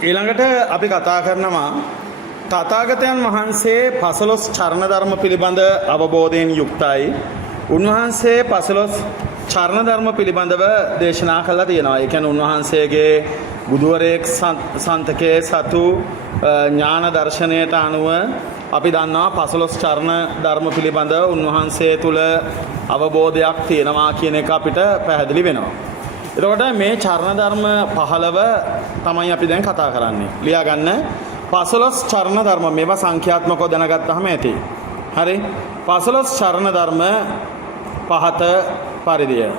ඊළඟට අපි කතා කරනවා තථාගතයන් වහන්සේ 15 චරණ ධර්ම පිළිබඳ අවබෝධයෙන් යුක්තයි. උන්වහන්සේ 15 චරණ ධර්ම පිළිබඳව දේශනා කළා තියෙනවා. ඒ කියන්නේ උන්වහන්සේගේ බුදුවරයෙක් සන්තකයේ සතු ඥාන දර්ශනයට අනුව අපි දන්නවා 15 චරණ ධර්ම පිළිබඳ උන්වහන්සේ තුල අවබෝධයක් තියෙනවා කියන එක අපිට පැහැදිලි වෙනවා. එතකොට මේ චරණ ධර්ම 15 තමයි අපි දැන් කතා කරන්නේ. ලියා ගන්න 15 චරණ ධර්ම මේවා සංඛ්‍යාත්මකව දැනගත්තාම ඇති. හරි? 15 චරණ ධර්ම පහත පරිදිය.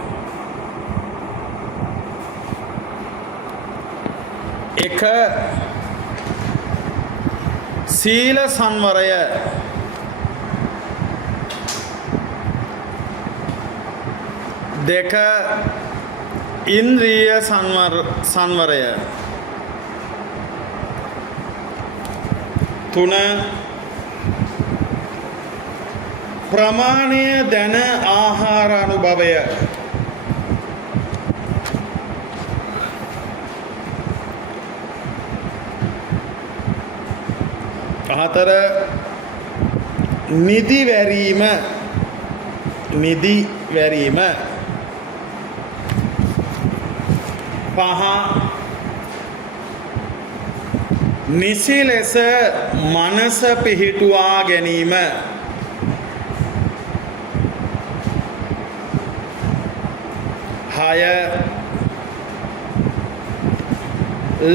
එක සීල සංවරය, දෙක ඉන්ද්‍රිය සංවරය, තුන ප්‍රමාණය දැන ආහාර අනුභවය, හතර නිදි වැරීම, පහ නිසි ලෙස මනස පිහිටුවා ගැනීම, හය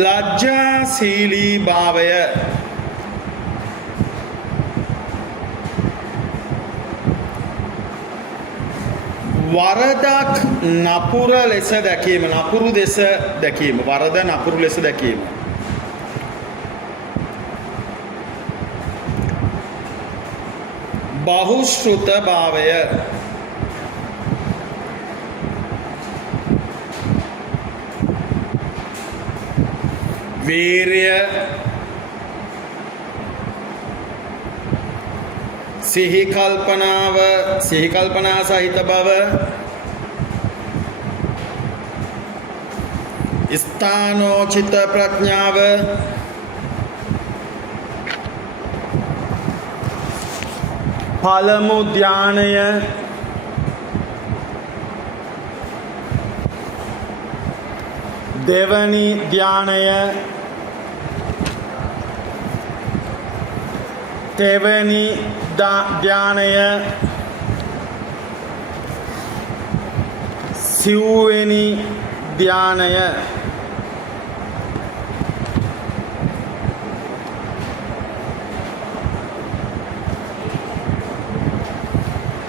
ලජ්ජාශීලී භාවය, වරදක් නපුර ලෙස දැකීම, නපුරු දෙස දැකීම, වරද නපුරු ලෙස දැකීම, බහුශ්‍රුත භාවය, වීර්ය, සිහි කල්පනා සහිත බව, ස්ථානෝචිත ප්‍රඥාව, පළමු ධානය, දෙවනි ධානය, තෙවනි ධානය, සිව්වෙනි ධානය,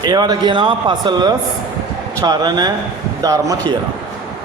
ඒවට කියනවා 15 චරණ ධර්ම කියලා.